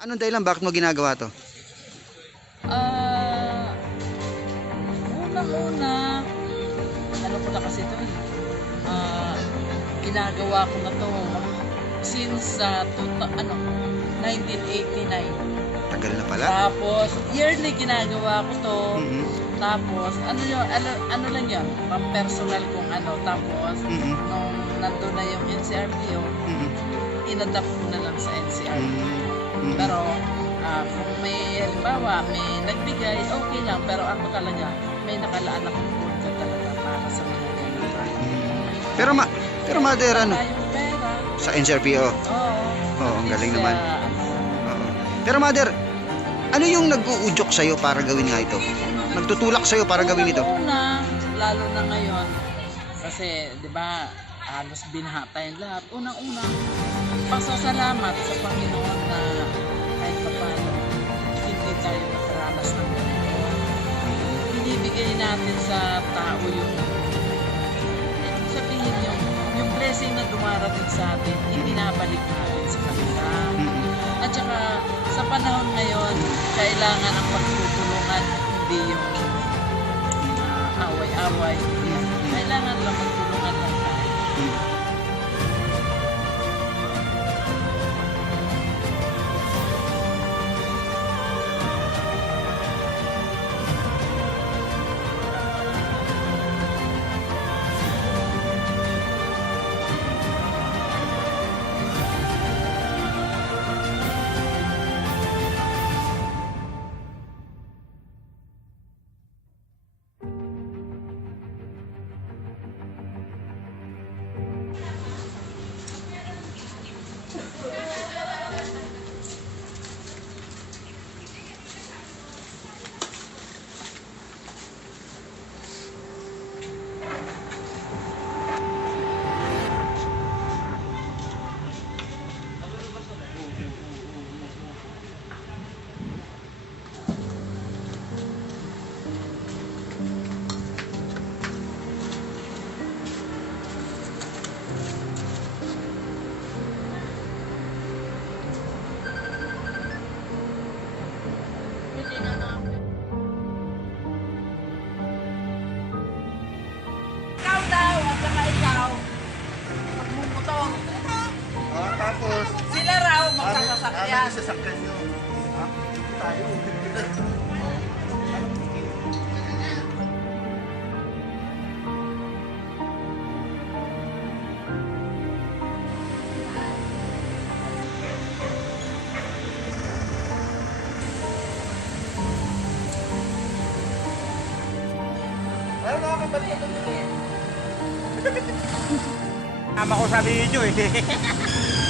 Anong dahilan? Bakit mo ginagawa to? Ah, unang-una, ano ko na kasi ito eh. Ah, ginagawa ko na to since sa ano, 1989. Tagal na pala. Tapos, yearly ginagawa ko to. Mhm. Tapos, ano yun, ano, ano lang yun, pang personal kong ano. Tapos, Mhm. nung nandun na yung NCRPO, Mhm. inadapt ko na lang sa NCRPO. Mhm. Pero ah, kung may halimbawa, may nagbigay, okay lang. Pero ako talaga, may nakalaan akong quota talaga para sa mga. Mhm. Pero ma pero mother ano sa NCRPO. Oo. Oo, ang At galing least, naman. ano, Oo. Pero mother, ano yung nag-uudyok sa'yo para gawin nga ito? Nagtutulak sa'yo para gawin ito? Una, lalo na ngayon, kasi, di ba, halos binaha tayong lahat. Unang-una, pasasalamat sa Panginoon natin sa tao yung, sabihin yung, yung blessing na dumarating sa atin, ibinabalik natin sa kanila. Mhm. At saka sa panahon ngayon, kailangan ang pagtutulungan, hindi yung ah, away-away. Kailangan lang magtulungan lang sasakyan nyo? Ha? Tayo. Tama ko sa video eh.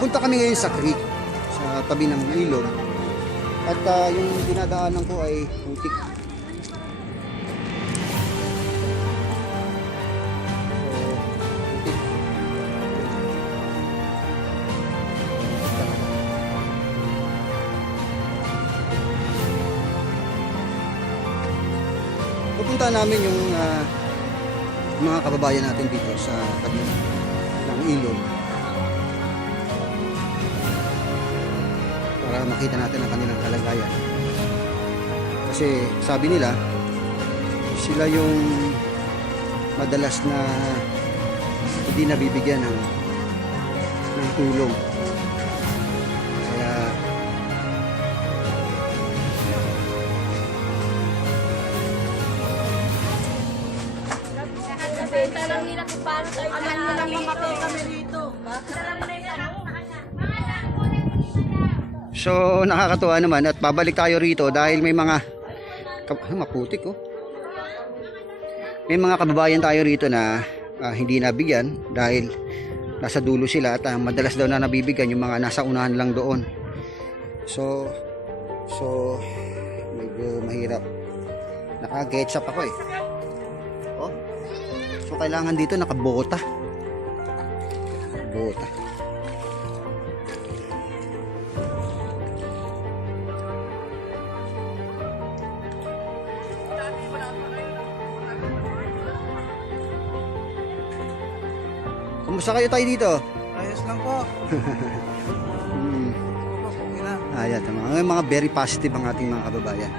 Papunta kami ngayon sa creek, sa tabi ng ilog. At ah, yung dinadaanan ko ay putik. Pupunta namin yung ah, mga kababayan natin dito sa tabi ng ilog. Makita natin ang kanilang kalagayan. Kasi sabi nila, sila yung madalas na hindi nabibigyan ng, ng tulong. Kaya Talang nila kung paano tayo Alam mo lang mamatay kami rito. So, nakakatuwa naman at babalik tayo rito dahil may mga ah, maputik oh. May mga kababayan tayo rito na ah, hindi nabigyan dahil nasa dulo sila at ah, madalas daw na nabibigyan yung mga nasa unahan lang doon. So, so medyo mahirap. Naka-gets up ako eh. Oh. So kailangan dito nakabota. Bota. Kumusta kayo tayo dito? Ayos lang po. Hmm. Ayan, mga, mga very positive ang ating mga kababayan.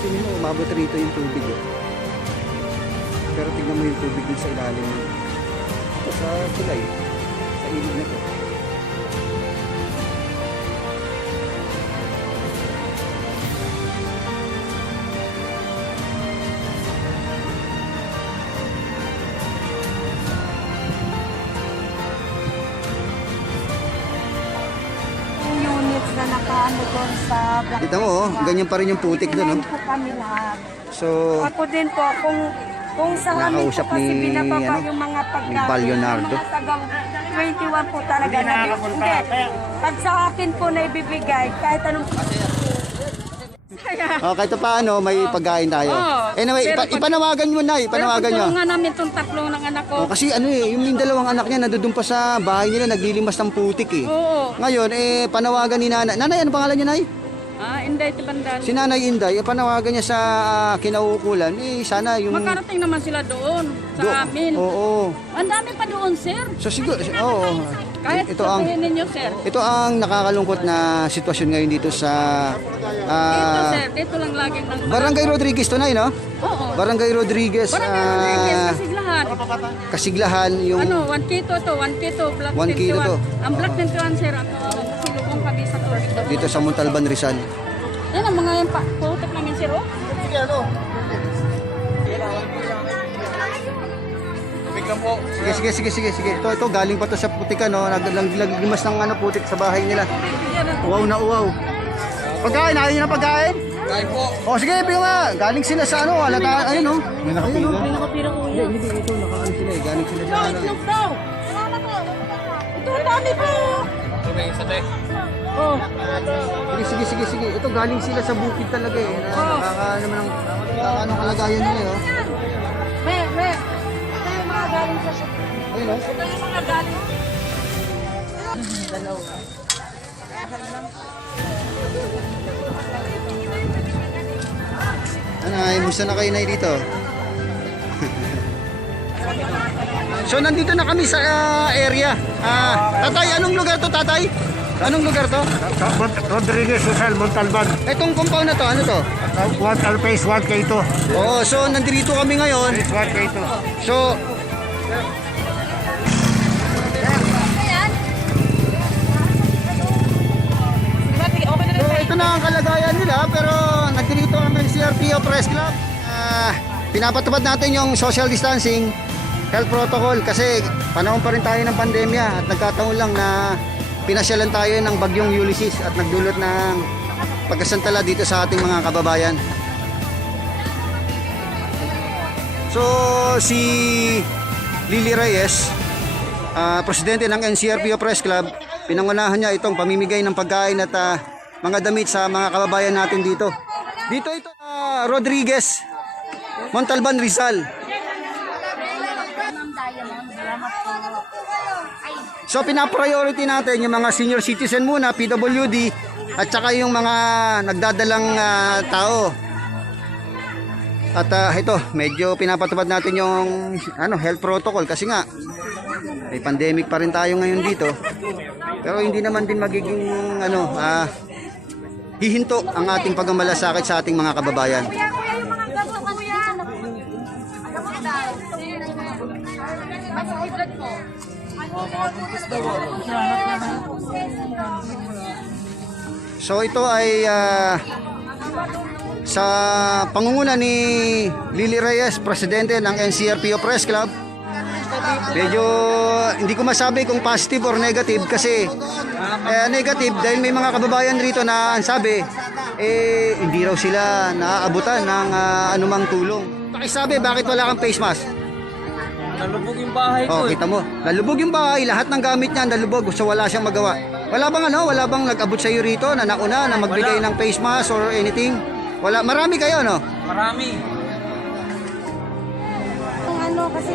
Papansinin mo, umabot rito yung tubig eh. Pero tignan mo yung tubig dun sa ilalim. Ito sa tulay. Sa ilog na to. Black Kita mo oh, ganyan pa rin yung putik dun oh. po kami lahat. So, Ako din po, kung kung sa amin po Nakausap kasi ni, binababa ano, yung mga ni pagkain. Yung mga tagang 21 po talaga na Hindi. Pag sa akin po na ibibigay, kahit anong oh, kahit paano, may pagkain tayo. Oo. anyway, Pero ipa, pag- ipanawagan mo na, ipanawagan nyo. Tulungan namin itong tatlo ng anak ko. Oh, kasi ano eh, yung, yung dalawang anak niya nandun pa sa bahay nila, naglilimas ng putik eh. Oo. Ngayon, eh, panawagan ni nanay. Nanay, ano pangalan niya, nay? Ah, Inday Tibandan. Si Nanay Inday, panawagan niya sa ah, kinauukulan, eh, sana yung... Makarating naman sila doon sa Do- amin. Oo. Ang dami pa doon, sir. So siguro, oo. Kahit ito ang sabihin ninyo, sir. ito ang nakakalungkot na sitwasyon ngayon dito sa Dito, ah, sir. Dito lang laging nang... Barangay Rodriguez to na, no? Oo. Barangay Rodriguez, Barangay Rodriguez, ah, Kasiglahan. Kasiglahan yung Ano, 1 kito to, 1 kito, black 1 kilo 21. to. Ang black 21, sir, ang silubong kami sa tubig dito sa Montalban Rizal. Yan ang mga yan pa. Putik namin, sir, oh. Sige, ano? Sige, sige, sige, sige, sige. Ito, ito galing pa to sa putikan, no? Nag, nag, naglimas ng ano putik sa bahay nila. Uwaw na uwaw. Pagkain, ayaw niyo ng pagkain? Kain po. O sige, bigyan nga. Galing sila sa ano, halata, ayun no. May nakapila. May nakapira ko Hindi, hindi, ito, nakaano sila eh. Galing sila sa Ito, ano. itlog daw. Ito, ang dami po. Tumingin sa tayo. Oh, Sige, sige, sige, sige. Ito galing sila sa bukid talaga eh. Oh. Nakaka naman ang nakakaano kalagayan nila eh. oh. me, me. Ito yung mga galing sa... Ayun oh. Ito yung mga galing. Anay, musta na kayo na dito? so nandito na kami sa ah, area. Ah, tatay, anong lugar to, tatay? Anong lugar to? Rodriguez Rizal Montalban. Etong compound na to, ano to? One Alpace, one K2. Oo, so nandito kami ngayon. Phase one K2. So, So ito na ang kalagayan nila pero nagdito kami ng CRPO Press Club. Ah, pinapatupad natin yung social distancing health protocol kasi panahon pa rin tayo ng pandemya at nagkataon lang na pinasyalan tayo ng bagyong Ulysses at nagdulot ng pagkasantala dito sa ating mga kababayan. So si Lily Reyes, ah, presidente ng NCRPO Press Club, pinangunahan niya itong pamimigay ng pagkain at ah, mga damit sa mga kababayan natin dito. Dito ito ah, Rodriguez, Montalban Rizal. So pinapriority natin yung mga senior citizen muna, PWD, at saka yung mga nagdadalang ah, tao. At ah, ito, medyo pinapatupad natin yung ano, health protocol kasi nga may pandemic pa rin tayo ngayon dito. Pero hindi naman din magiging ano, ah, hihinto ang ating pagmamalasakit sa ating mga kababayan. So ito ay ah, sa pangunguna ni Lily Reyes, presidente ng NCRPO Press Club. Medyo hindi ko masabi kung positive or negative kasi eh, negative dahil may mga kababayan rito na ang sabi eh hindi raw sila naaabutan ng ah, anumang tulong. Pakisabi bakit wala kang face mask? Nalubog yung bahay Oh, kita mo. Nalubog yung bahay, lahat ng gamit niya nalubog, so wala siyang magawa. Wala bang ano, wala bang nag-abot sa iyo rito na nauna na magbigay ng face mask or anything? Wala, marami kayo no? Marami. Ang ano kasi,